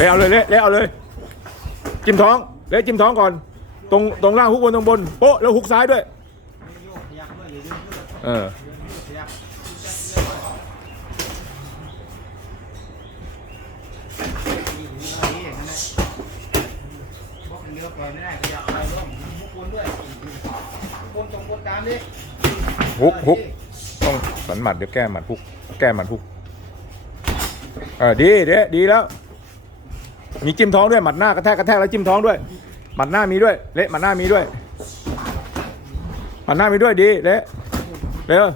เละเอาเลยเละเละเอาเลย จิ้มท้องเละจิ้มท้องก่อน ตรงตรงล่างฮุกบนตรงบนโป๊ะแล้วฮุกซ้ายด้วยโยกขยับด้วยอย่ายืนขึ้นเออขยับนี่นี่อย่างนั้นแหละบล็อกเรือปล่อยไม่ได้ขยับไปร่วมมุกวนด้วยมุกวนตรงบนตามดิฮุกฮุกต้องสันหมัดเดี๋ยวแก้หมัดฮุก แก้หมัดฮุก เออดีเด้ดีแล้ว มีจิ้มท้องด้วยหมัดหน้ากระแทกกระแทกแล้วจิ้มท้องด้วยหมัดหน้ามีด้วย เละหมัดหน้ามีด้วยหมัดหน้ามีด้วยดีเละเร็ว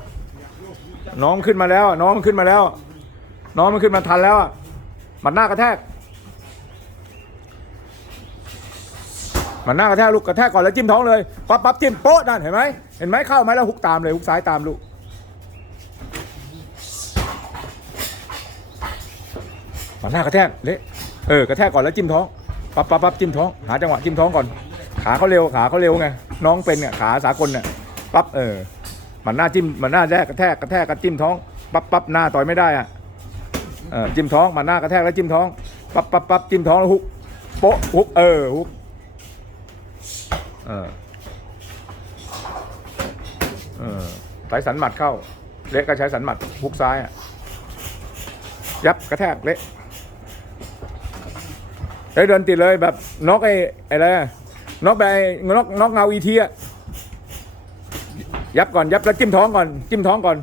น้องขึ้นมาแล้ว น้องมันขึ้นมาแล้ว น้องมันขึ้นมาทันแล้วอะหมัดหน้ากระแทกหมัดหน้ากระแทกลูกกระแทกก่อนแล้วจิ้มท้องเลยปั๊บปั๊บจิ้มโป๊ะนั่นเห็นไหมเห็นไหมเข้าไหมแล้วฮุกตามเลยฮุกซ้ายตามลูกหมัดหน้ากระแทกเละ เออกระแทกก่อนแล้วจิ้มท้องปั๊บปั๊บปั๊บจิ้มท้องหาจังหวะจิ้มท้องก่อน ขาเขาเร็วขาเขาเร็วไงน้องเป็นเนี่ยขาสากลเนี่ยปั๊บเออ มันหน้าจิ้มมันหน้าแทกกระแทกกระแทกกระจิ้มท้องปั๊บปั๊บหน้าต่อยไม่ได้อะเออจิ้มท้องมันหน้ากระแทกแล้วจิ้มท้องปั๊บปั๊บปั๊บจิ้มท้องแล้วฮุกโป๊ะฮุกเออฮุกเออเออใช้สันหมัดเข้า เละก็ใช้สันหมัดฮุกซ้ายอะยับกระแทกเละ เฮ้ยเดินติดเลยแบบน็อกไอ้ไอ้อะไรอะน็อกไปน็อกน็อกเงาอีทีอะยับก่อนยับแล้วจิ้มท้องก่อน จิ้มท้องก่อน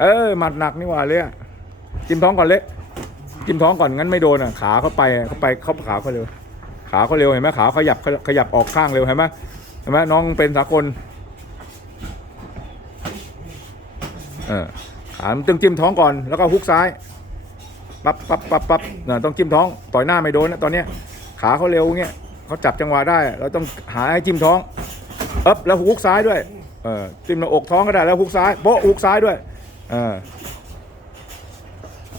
เออหมัดหนักนี่หว่าเลยอะจิ้มท้องก่อนเละจิ้มท้องก่อนงั้นไม่โดนอะขาเขาไปเขาไปเขาขาเขาเร็ว ขาเขาเร็วเห็นไหมขาเขาขยับขยับออกข้างเร็วเห็นไหมเห็นไหมน้องเป็นสากลเออขาต้องจิ้มท้องก่อนแล้วก็ฮุกซ้ายปั๊บปั๊บปั๊บปั๊บน่ะต้องจิ้มท้องต่อยหน้าไม่โดนนะตอนเนี้ย ขาเขาเร็วเงี้ยเขาจับจังหวะได้ เราต้องหาให้จิ้มท้องเอ๊บแล้วฮุกซ้ายด้วยเออจิ้มหน้าอกท้องก็ได้แล้วฮุกซ้ายโป๊ะฮุกซ้ายด้วยเออ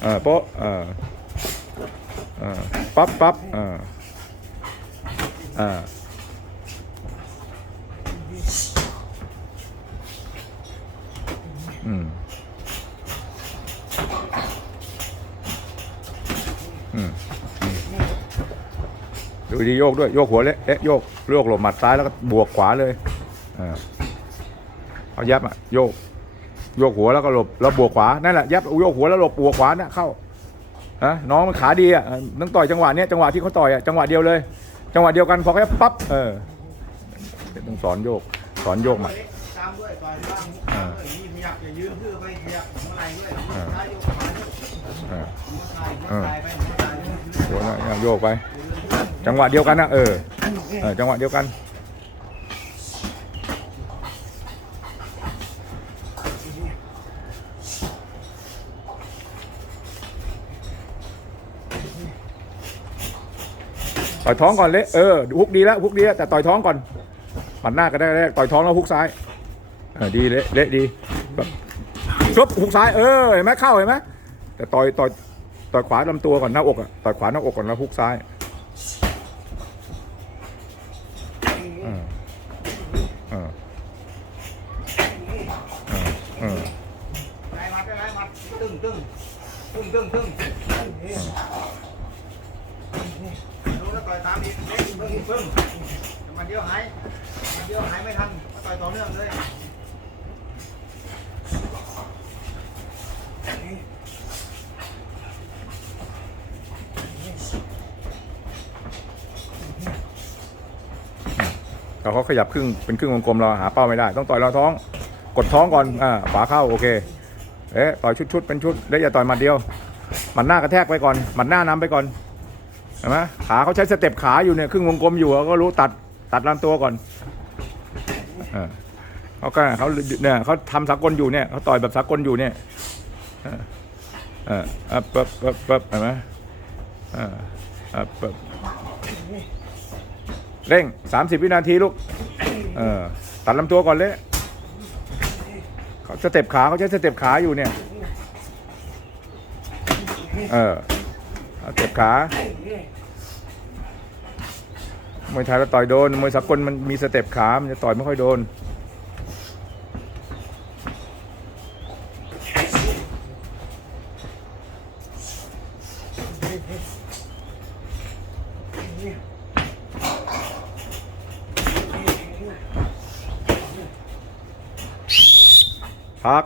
เออโป๊ะเออเออปั๊บปั๊บเออเอออืมอืม ดูดีโยกด้วยโยกหัวเละเอ๊ะโยกโยกหลบหมัดซ้ายแล้วก็บวกขวาเลยเอายับอะโยกโยกหัวแล้วก็หลบแล้วบวกขวานั่นแหละยับโยกหัวแล้วหลบบวกขวาเนี่ยเข้าฮะน้องมันขาดีอะเออต้องต่อยจังหวะเนี้ยจังหวะที่เขาต่อยอะจังหวะเดียวเลย จังหวะเดียวกันพอเขาปั๊บเออต้องสอนโยกสอนโยกมาตามด้วยต่อยบ้างมุกตามด้วยนี่ขยับอย่ายืนขึ้นไปขยับหัวไหล่ด้วยหัวซ้าโยกไป จังหวะเดียวกันนะเออเออจังหวะเดียวกัน ต่อยท้องก่อนเละเออฮุกดีแล้วฮุกดีแล้วแต่ต่อยท้องก่อนหมัดหน้าก็ได้แรกต่อยท้องแล้วฮุกซ้ายเออดีเละเละดีแบบชบฮุกซ้ายเออเห็นไหมเข้าเห็นไหมแต่ต่อยต่อยต่อยขวาลำตัวก่อนหน้าอกอะต่อยขวาหน้าอกก่อนแล้วฮุกซ้าย อืมอืมอืมออไล่มัดไปไล่มัดตึ้งตึ้งตึ้งตึ้งตึ้งดูแล้วต่อยตามอีกเล็กตึ้งตึ้งมันเดียวหายมันเดียวหายไม่ทันต่อยต่อเนื่องเลย เราเขาขยับครึ่งเป็นครึ่งวงกลมเราหาเป้าไม่ได้ ต้องต่อยเราท้อง กดท้องก่อนอ่าขวาเข้าโอเคเอ๊ะต่อยชุดๆเป็นชุดแล้วอย่าต่อยหมัดเดียวหมัดหน้ากระแทกไปก่อนหมัดหน้านำไปก่อนเห็นไหมขาเขาใช้สเต็ปขาอยู่เนี่ยครึ่งวงกลมอยู่เราก็รู้ตัดตัดลำตัวก่อนเออเขาก็เขาเนี่ยเขาทำสากลอยู่เนี่ยเขาต่อยแบบสากลอยู่เนี่ยเออเออปั๊บปั๊บปั๊บเห็นไหมเออเออปั๊บ เร่งสามสิบวินาทีลูก เออ ตัดลำตัวก่อนเลย เขาสเต็ปขาเขาใช้สเต็ปขาอยู่เนี่ย เออเอาสเต็ปขามวยไทยเราต่อยโดนมวยสากลมันมีสเต็ปขา มันจะต่อยไม่ค่อยโดน พัก